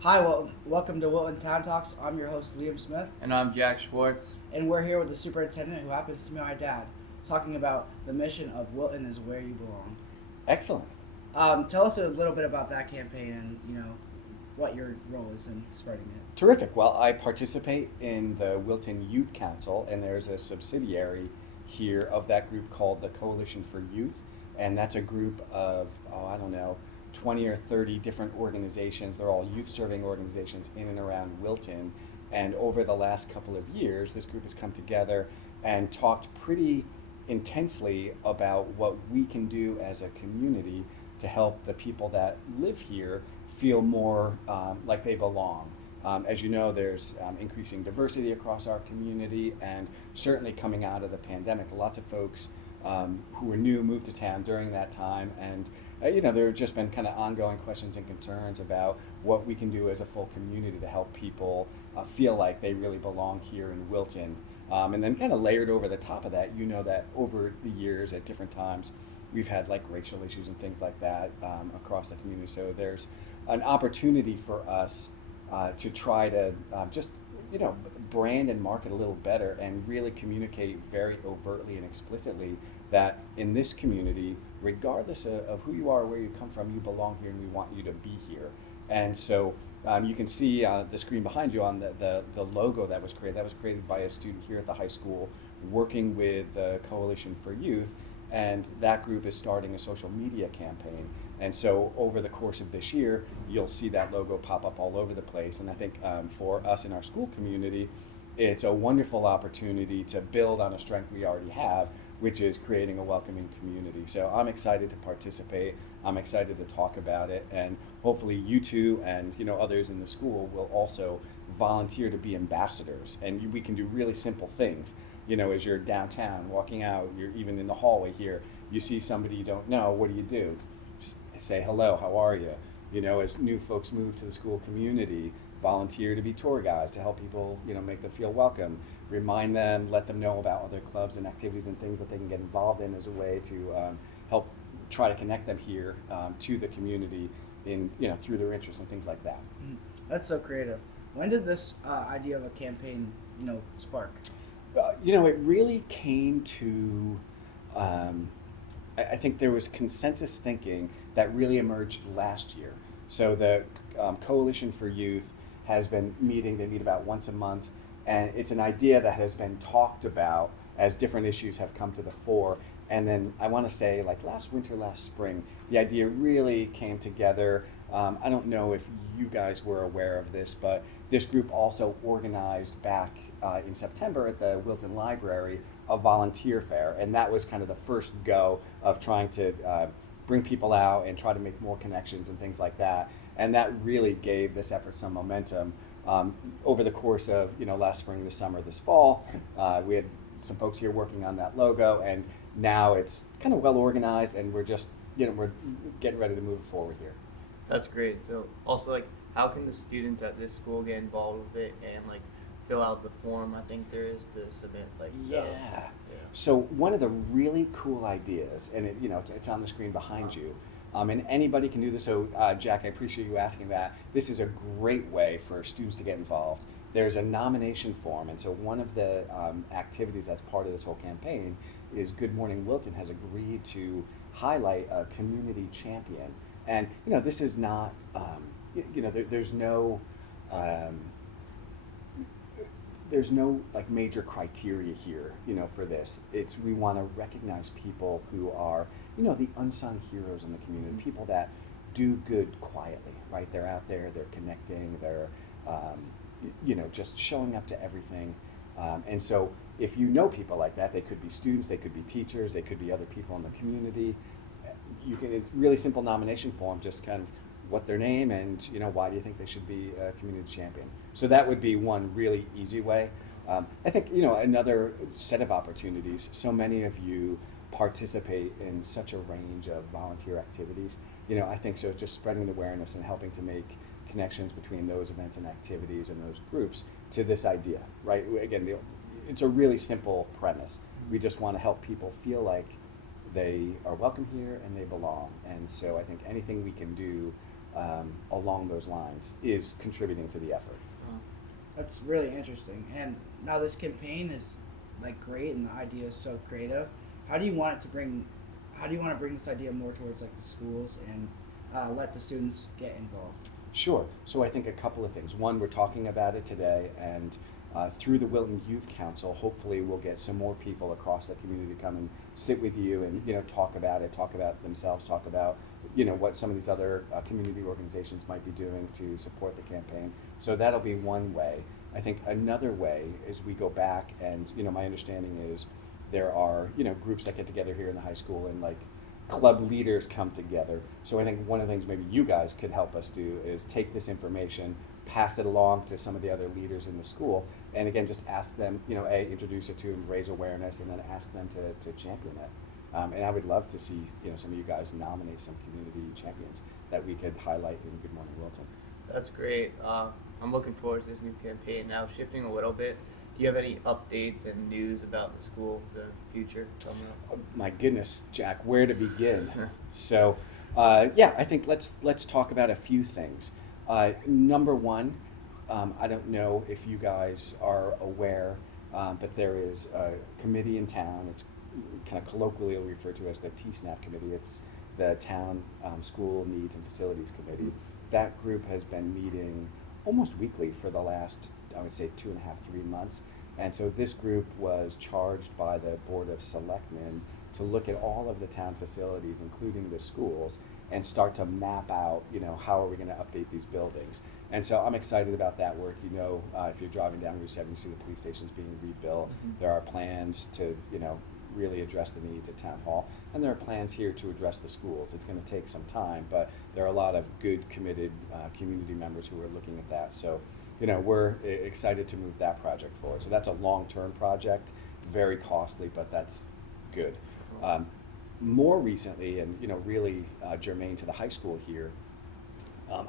Hi, well, welcome to Wilton Town Talks. I'm your host, Liam Smith, And I'm Jack Schwartz. and we're here with the superintendent, who happens to be my dad, talking about the mission of Wilton is where you belong. Excellent. Tell us a little bit about that campaign and what your role is in spreading it. Terrific. Well, I participate in the Wilton Youth Council, and there's a subsidiary here of that group called the Coalition for Youth, and that's a group of, 20 or 30 different organizations. They're all youth-serving organizations in and around Wilton, and over the last couple of years, this group has come together and talked pretty intensely about what we can do as a community to help the people that live here feel more like they belong. As you know, there's increasing diversity across our community, and certainly coming out of the pandemic, lots of folks who were new moved to town during that time, and there have just been kind of ongoing questions and concerns about what we can do as a full community to help people feel like they really belong here in Wilton. And then kind of layered over the top of that, that over the years at different times, we've had like racial issues and things like that across the community. So there's an opportunity for us to try to brand and market a little better and really communicate very overtly and explicitly that in this community, regardless of who you are or where you come from, you belong here and we want you to be here. And so you can see the screen behind you on the logo that was created. That was created by a student here at the high school working with the Coalition for Youth, and that group is starting a social media campaign. And so over the course of this year, you'll see that logo pop up all over the place. And I think for us in our school community, it's a wonderful opportunity to build on a strength we already have, which is creating a welcoming community. So I'm excited to participate. I'm excited to talk about it, and hopefully you two and others in the school will also volunteer to be ambassadors. And we can do really simple things. As you're downtown walking out, you're even in the hallway here, you see somebody you don't know, what do? Say hello, how are you? As new folks move to the school community, volunteer to be tour guides to help people, make them feel welcome. Remind them, let them know about other clubs and activities and things that they can get involved in as a way to help try to connect them here to the community in through their interests and things like that. That's so creative. When did this idea of a campaign, spark? It really came to. I think there was consensus thinking that really emerged last year. So the Coalition for Youth has been meeting. They meet about once a month, and it's an idea that has been talked about as different issues have come to the fore. And then I want to say, like last winter, last spring, the idea really came together. I don't know if you guys were aware of this, but this group also organized back in September at the Wilton Library a volunteer fair, and that was kind of the first go of trying to bring people out and try to make more connections and things like that. And that really gave this effort some momentum. Over the course of last spring, this summer, this fall, we had some folks here working on that logo, and now it's kind of well organized, and we're just we're getting ready to move it forward here. That's great. So also, how can the students at this school get involved with it and fill out the form I think there is to submit? Yeah. So one of the really cool ideas, and it's on the screen behind you, and anybody can do this. So Jack, I appreciate you asking that. This is a great way for students to get involved. There's a nomination form, and so one of the activities that's part of this whole campaign is Good Morning Wilton has agreed to highlight a community champion. And this is not, there's no major criteria here, for this. We want to recognize people who are, the unsung heroes in the community, people that do good quietly, right? They're out there, they're connecting, they're, just showing up to everything. And so if people like that, they could be students, they could be teachers, they could be other people in the community. It's really simple nomination form, just kind of what their name and why do you think they should be a community champion. So that would be one really easy way. I think another set of opportunities. So many of you participate in such a range of volunteer activities. I think so. Just spreading the awareness and helping to make connections between those events and activities and those groups to this idea, right? Again, it's a really simple premise. We just want to help people feel like they are welcome here and they belong. And so I think anything we can do along those lines is contributing to the effort. That's really interesting. And now this campaign is like great, and the idea is so creative. How do you want to bring this idea more towards like the schools and let the students get involved? Sure. So I think a couple of things. One, we're talking about it today, and through the Wilton Youth Council, hopefully we'll get some more people across the community to come and sit with you and talk about it, talk about themselves, talk about what some of these other community organizations might be doing to support the campaign. So that'll be one way. I think another way is we go back and my understanding is there are groups that get together here in the high school and like club leaders come together. So I think one of the things maybe you guys could help us do is take this information, pass it along to some of the other leaders in the school, and again just ask them, introduce it to them, raise awareness, and then ask them to champion it. And I would love to see some of you guys nominate some community champions that we could highlight in Good Morning Wilton. That's great. I'm looking forward to this new campaign. Now, shifting a little bit, do you have any updates and news about the school for the future coming up? Oh, my goodness, Jack, where to begin? So, I think let's talk about a few things. Number one, I don't know if you guys are aware, but there is a committee in town. It's kind of colloquially referred to as the TSNAP committee. It's the Town School Needs and Facilities Committee. That group has been meeting almost weekly for the last, I would say, 2.5, 3 months. And so this group was charged by the Board of Selectmen to look at all of the town facilities, including the schools, and start to map out, how are we going to update these buildings. And so I'm excited about that work. If you're driving down Route 7, you see the police stations being rebuilt. Mm-hmm. There are plans to, really address the needs at Town Hall. And there are plans here to address the schools. It's going to take some time, but there are a lot of good, committed community members who are looking at that. So, we're excited to move that project forward. So that's a long-term project, very costly, but that's good. More recently, and really germane to the high school here,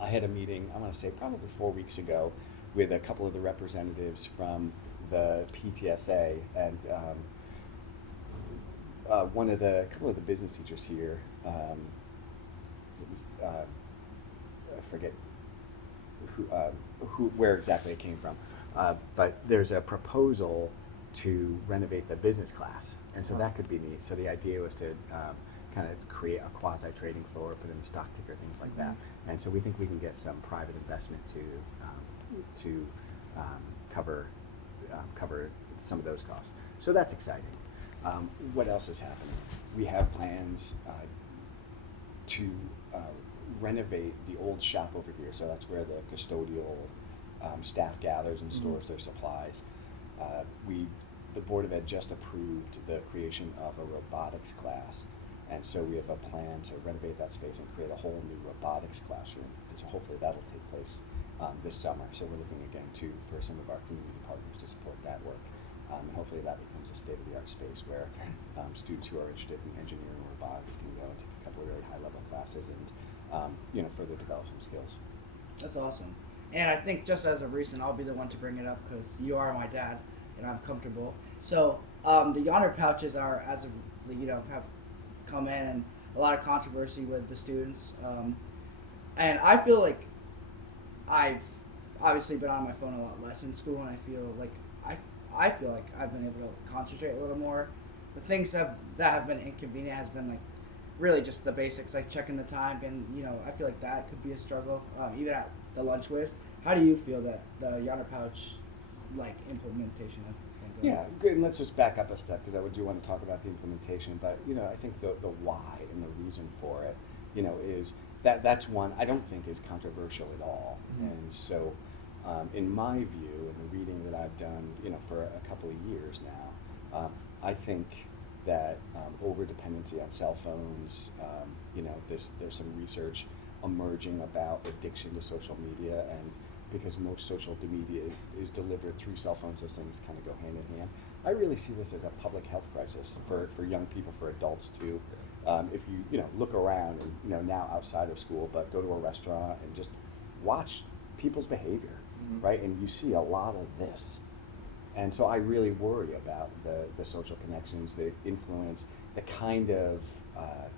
I had a meeting, I'm going to say probably 4 weeks ago, with a couple of the representatives from the PTSA and couple of the business teachers here. I forget where exactly it came from, but there's a proposal to renovate the business class, and so that could be neat. So the idea was to kind of create a quasi-trading floor, put in a stock ticker, things like that. And so we think we can get some private investment to cover some of those costs. So that's exciting. What else is happening? We have plans to renovate the old shop over here. So that's where the custodial staff gathers and stores their supplies. The Board of Ed just approved the creation of a robotics class. And so we have a plan to renovate that space and create a whole new robotics classroom. And so hopefully that'll take place this summer. So we're looking again for some of our community partners to support that work. And hopefully that becomes a state-of-the-art space where students who are interested in engineering or robotics can go and take a couple of really high-level classes and further develop some skills. That's awesome. And I think just as a recent, I'll be the one to bring it up because you are my dad and I'm comfortable. So the Yonder pouches are, as of have come in, and a lot of controversy with the students. And I feel like I've obviously been on my phone a lot less in school, and I feel like I've been able to concentrate a little more. The things that have been inconvenient has been like really just the basics, like checking the time, and I feel like that could be a struggle, even at the lunch waste. How do you feel that the Yonder pouch implementation has been going? Yeah, good. And let's just back up a step because I do want to talk about the implementation. But I think the why and the reason for it, is that's one I don't think is controversial at all. Mm-hmm. And so, in my view, and the reading that I've done, for a couple of years now, I think that over dependency on cell phones, there's some research emerging about addiction to social media, and because most social media is delivered through cell phones, those things kind of go hand in hand. I really see this as a public health crisis for young people, for adults too. If you look around and now outside of school, but go to a restaurant and just watch people's behavior, right? And you see a lot of this, And so I really worry about the social connections, the influence, the kind of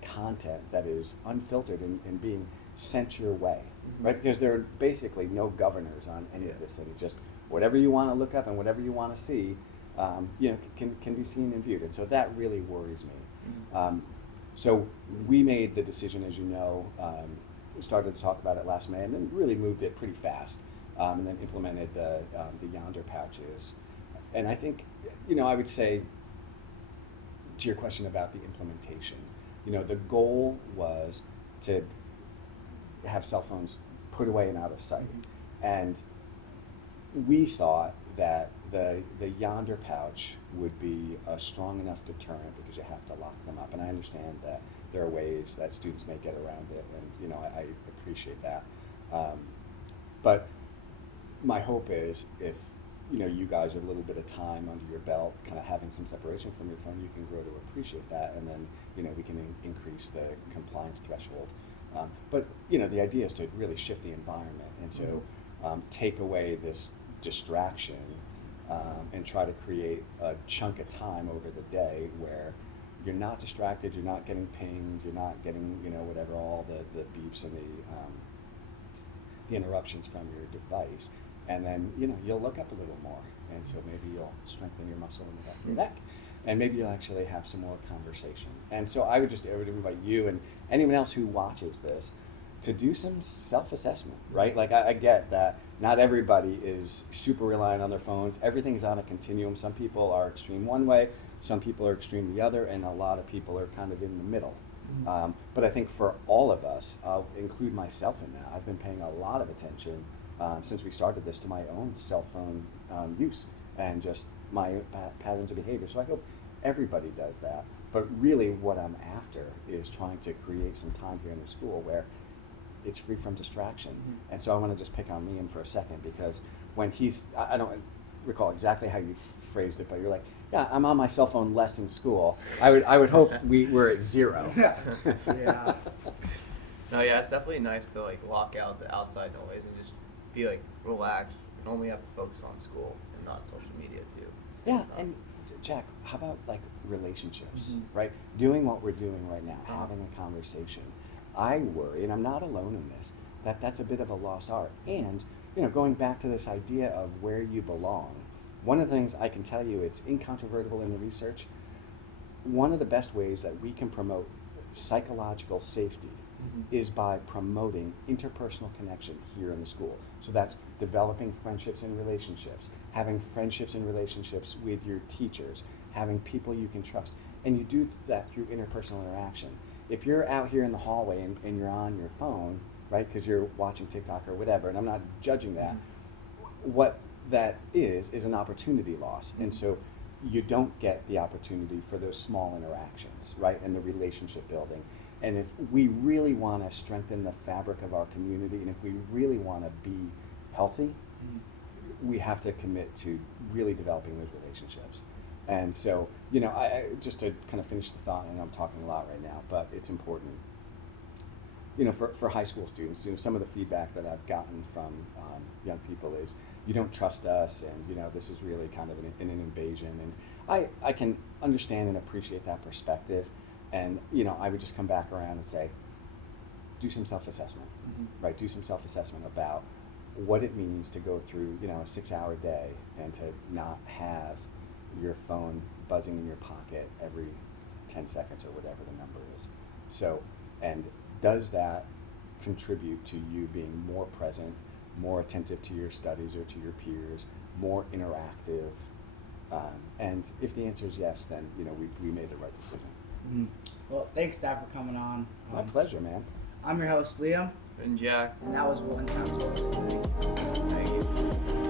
content that is unfiltered and being sent your way, right? Because there are basically no governors on any of this thing. It's just whatever you want to look up and whatever you want to see, can be seen and viewed. And so that really worries me. So we made the decision, as you know, started to talk about it last May, and then really moved it pretty fast, and then implemented the Yonder pouches. And I think, I would say, to your question about the implementation, the goal was to have cell phones put away and out of sight. And we thought that the Yonder pouch would be a strong enough deterrent because you have to lock them up. And I understand that there are ways that students may get around it, and I appreciate that. But my hope is if you guys with a little bit of time under your belt, kind of having some separation from your phone, you can grow to appreciate that, and then we can increase the compliance threshold. But the idea is to really shift the environment, and so take away this distraction and try to create a chunk of time over the day where you're not distracted, you're not getting pinged, you're not getting whatever, all the beeps and the interruptions from your device. And then, you'll look up a little more. And so maybe you'll strengthen your muscle in the back of your neck. And maybe you'll actually have some more conversation. And so I would invite you and anyone else who watches this to do some self-assessment, right? Like I get that not everybody is super reliant on their phones. Everything's on a continuum. Some people are extreme one way, some people are extreme the other, and a lot of people are kind of in the middle. But I think for all of us, I'll include myself in that. I've been paying a lot of attention since we started this to my own cell phone use and just my patterns of behavior. So I hope everybody does that. But really what I'm after is trying to create some time here in the school where it's free from distraction. And so I want to just pick on Liam for a second, because when I don't recall exactly how you phrased it, but you're like, yeah, I'm on my cell phone less in school. I would hope we're at 0. Yeah. No, yeah, it's definitely nice to lock out the outside noise and just be relaxed and only have to focus on school and not social media too. Yeah, and Jack, how about relationships, right? Doing what we're doing right now, having a conversation. I worry, and I'm not alone in this, that's a bit of a lost art. And, going back to this idea of where you belong, one of the things I can tell you, it's incontrovertible in the research, one of the best ways that we can promote psychological safety is by promoting interpersonal connection here in the school. So that's developing friendships and relationships, having friendships and relationships with your teachers, having people you can trust. And you do that through interpersonal interaction. If you're out here in the hallway and you're on your phone, right, because you're watching TikTok or whatever, and I'm not judging that, what that is an opportunity loss. And so you don't get the opportunity for those small interactions, right, and the relationship building. And if we really want to strengthen the fabric of our community, and if we really want to be healthy, we have to commit to really developing those relationships. And so, I just to kind of finish the thought, and I'm talking a lot right now, but it's important. For high school students, some of the feedback that I've gotten from young people is, you don't trust us, and this is really kind of an invasion. And I can understand and appreciate that perspective. And I would just come back around and say, do some self-assessment, right? Do some self-assessment about what it means to go through, a 6-hour day and to not have your phone buzzing in your pocket every 10 seconds or whatever the number is. So, and does that contribute to you being more present, more attentive to your studies or to your peers, more interactive? And if the answer is yes, then, we made the right decision. Well, thanks, Dad, for coming on. My pleasure, man. I'm your host, Liam. And Jack. And that was Wilton. Thank you.